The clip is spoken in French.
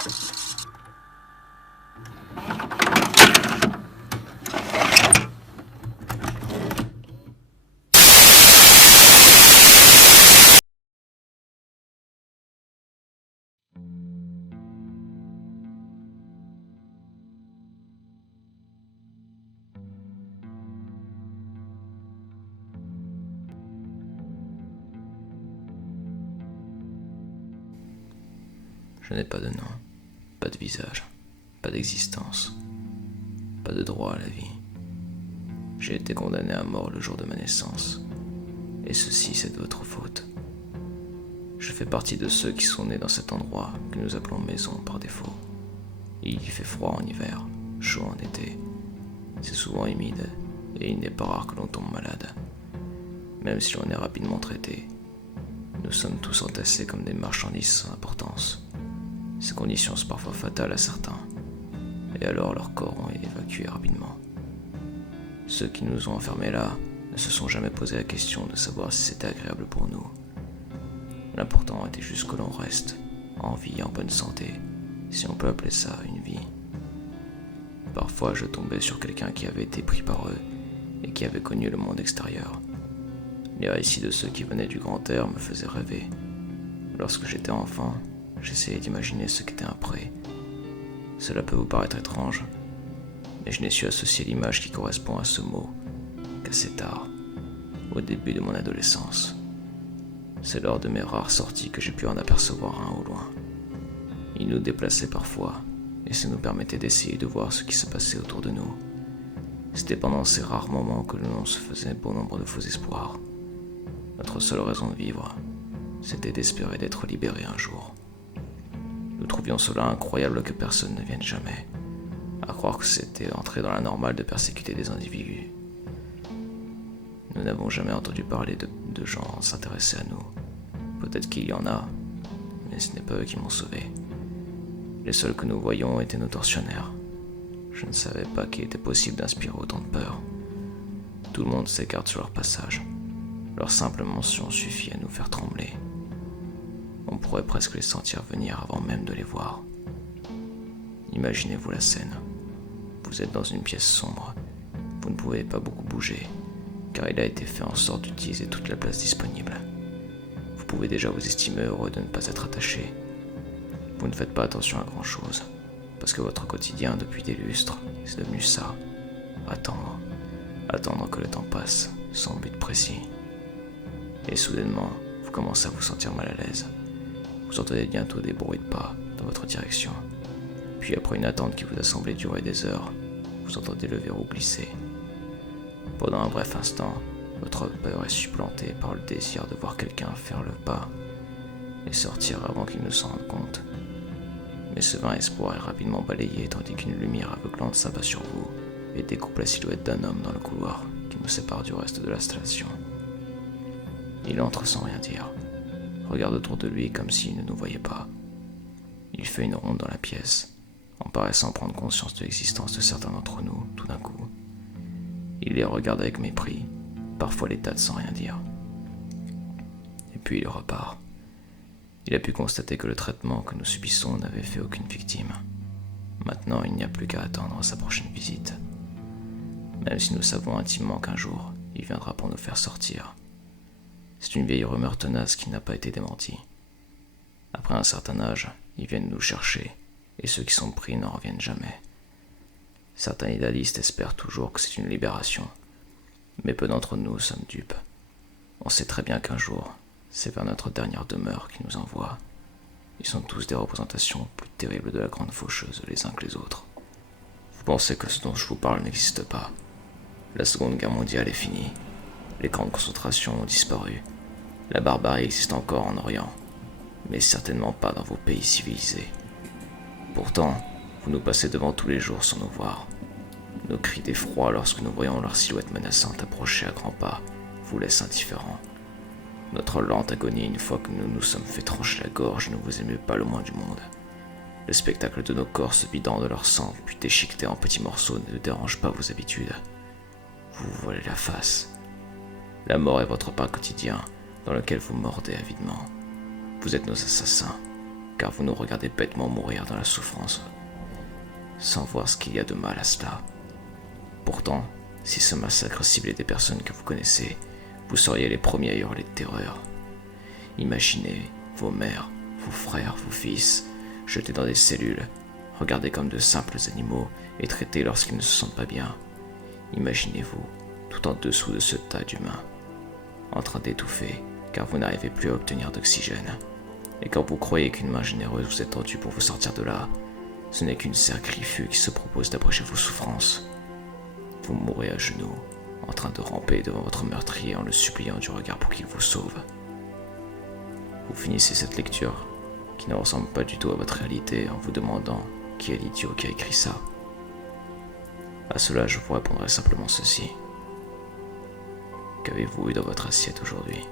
Je n'ai pas de nom, pas de visage, pas d'existence, pas de droit à la vie. J'ai été condamné à mort le jour de ma naissance, et ceci c'est de votre faute. Je fais partie de ceux qui sont nés dans cet endroit que nous appelons maison par défaut. Il y fait froid en hiver, chaud en été. C'est souvent humide, et il n'est pas rare que l'on tombe malade. Même si l'on est rapidement traité, nous sommes tous entassés comme des marchandises sans importance. Ces conditions sont parfois fatales à certains, et alors leurs corps ont été évacués rapidement. Ceux qui nous ont enfermés là ne se sont jamais posé la question de savoir si c'était agréable pour nous. L'important était juste que l'on reste, en vie et en bonne santé, si on peut appeler ça une vie. Parfois je tombais sur quelqu'un qui avait été pris par eux, et qui avait connu le monde extérieur. Les récits de ceux qui venaient du grand air me faisaient rêver. Lorsque j'étais enfant, j'essayais d'imaginer ce qu'était un pré. Cela peut vous paraître étrange, mais je n'ai su associer l'image qui correspond à ce mot qu'assez tard, au début de mon adolescence. C'est lors de mes rares sorties que j'ai pu en apercevoir un au loin. Il nous déplaçait parfois, et ça nous permettait d'essayer de voir ce qui se passait autour de nous. C'était pendant ces rares moments que l'on se faisait bon nombre de faux espoirs. Notre seule raison de vivre, c'était d'espérer d'être libéré un jour. Nous trouvions cela incroyable que personne ne vienne jamais, à croire que c'était entrer dans la normale de persécuter des individus. Nous n'avons jamais entendu parler de gens s'intéresser à nous. Peut-être qu'il y en a, mais ce n'est pas eux qui m'ont sauvé. Les seuls que nous voyions étaient nos tortionnaires. Je ne savais pas qu'il était possible d'inspirer autant de peur. Tout le monde s'écarte sur leur passage. Leur simple mention suffit à nous faire trembler. On pourrait presque les sentir venir avant même de les voir. Imaginez-vous la scène. Vous êtes dans une pièce sombre. Vous ne pouvez pas beaucoup bouger, car il a été fait en sorte d'utiliser toute la place disponible. Vous pouvez déjà vous estimer heureux de ne pas être attaché. Vous ne faites pas attention à grand-chose, parce que votre quotidien depuis des lustres, c'est devenu ça. Attendre. Attendre que le temps passe, sans but précis. Et soudainement, vous commencez à vous sentir mal à l'aise. Vous entendez bientôt des bruits de pas dans votre direction. Puis après une attente qui vous a semblé durer des heures, vous entendez le verrou glisser. Pendant un bref instant, votre peur est supplantée par le désir de voir quelqu'un faire le pas et sortir avant qu'il ne s'en rende compte. Mais ce vain espoir est rapidement balayé tandis qu'une lumière aveuglante s'abat sur vous et découpe la silhouette d'un homme dans le couloir qui nous sépare du reste de l'installation. Il entre sans rien dire, regarde autour de lui comme s'il ne nous voyait pas. Il fait une ronde dans la pièce, en paraissant prendre conscience de l'existence de certains d'entre nous tout d'un coup. Il les regarde avec mépris, parfois les tâte sans rien dire. Et puis il repart. Il a pu constater que le traitement que nous subissons n'avait fait aucune victime. Maintenant, il n'y a plus qu'à attendre sa prochaine visite. Même si nous savons intimement qu'un jour, il viendra pour nous faire sortir. C'est une vieille rumeur tenace qui n'a pas été démentie. Après un certain âge, ils viennent nous chercher, et ceux qui sont pris n'en reviennent jamais. Certains idéalistes espèrent toujours que c'est une libération, mais peu d'entre nous sommes dupes. On sait très bien qu'un jour, c'est vers notre dernière demeure qu'ils nous envoient. Ils sont tous des représentations plus terribles de la grande faucheuse les uns que les autres. Vous pensez que ce dont je vous parle n'existe pas. La Seconde Guerre mondiale est finie. Les camps de concentration ont disparu. La barbarie existe encore en Orient, mais certainement pas dans vos pays civilisés. Pourtant, vous nous passez devant tous les jours sans nous voir. Nos cris d'effroi lorsque nous voyons leur silhouette menaçante approcher à grands pas vous laissent indifférents. Notre lente agonie une fois que nous nous sommes fait trancher la gorge ne vous émeut pas le moins du monde. Le spectacle de nos corps se vidant de leur sang puis déchiquetés en petits morceaux ne dérange pas vos habitudes. Vous vous voilez la face. La mort est votre pain quotidien dans lequel vous mordez avidement. Vous êtes nos assassins, car vous nous regardez bêtement mourir dans la souffrance, sans voir ce qu'il y a de mal à cela. Pourtant, si ce massacre ciblait des personnes que vous connaissez, vous seriez les premiers à hurler de terreur. Imaginez vos mères, vos frères, vos fils, jetés dans des cellules, regardés comme de simples animaux et traités lorsqu'ils ne se sentent pas bien. Imaginez-vous, tout en dessous de ce tas d'humains, en train d'étouffer, car vous n'arrivez plus à obtenir d'oxygène. Et quand vous croyez qu'une main généreuse vous est tendue pour vous sortir de là, ce n'est qu'une serre griffue qui se propose d'abréger vos souffrances. Vous mourrez à genoux, en train de ramper devant votre meurtrier en le suppliant du regard pour qu'il vous sauve. Vous finissez cette lecture, qui ne ressemble pas du tout à votre réalité, en vous demandant qui est l'idiot qui a écrit ça. À cela, je vous répondrai simplement ceci. Qu'avez-vous eu dans votre assiette aujourd'hui ?